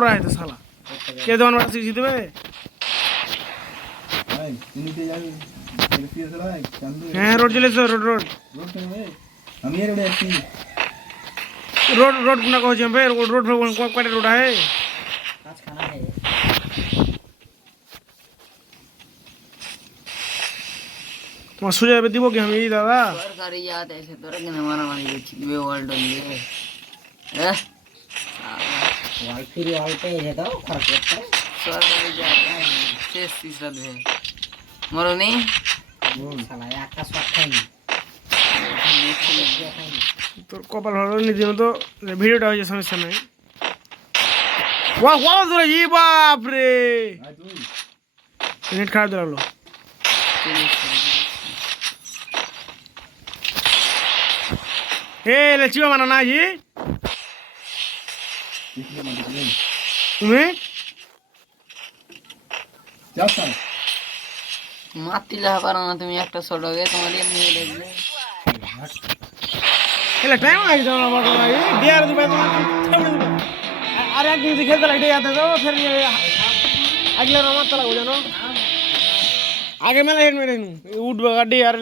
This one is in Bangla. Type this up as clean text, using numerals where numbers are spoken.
পড়া আছে শালা কে দোকান বাড়া শিখিয়ে দেবে হ্যাঁ রোড চলে এসো রোড রোড रोड रोड ना कहो भाई रोड पे कौन रोड है आज खाना है तुम सुझाव দিব কি আমি দাদা সরকারি याद ऐसे तो रखने हमारा मानी ये वर्ल्ड ये हैं वाल फिर वाल पे है तो फर्क पड़ता है सरकारी याद है शेष तीसरा है मरो नहीं साला एक का स्वाद खाई তোর কপাল ভালো নিজের মতো ভিডিওটা হয়েছে সমস্যা নাই ওয়া ওয়া ধরে ই বাপ রে নেট খারাপ দিলালো এ লেচিবা মানা না জি তুমি যাচ্ছা মাতিলা পারো না তুমি একটা ছোট গে তোমার এমনি দেখবে এলা টাইম আই যাও আমার ভাই বিয়ার দিবে আর এক দিন খেলতে লাইটে যাতে তো फिर আগলে রমাত লাগো জানো আগে মেলা হেড মেরে উঠবে গাড়ি আর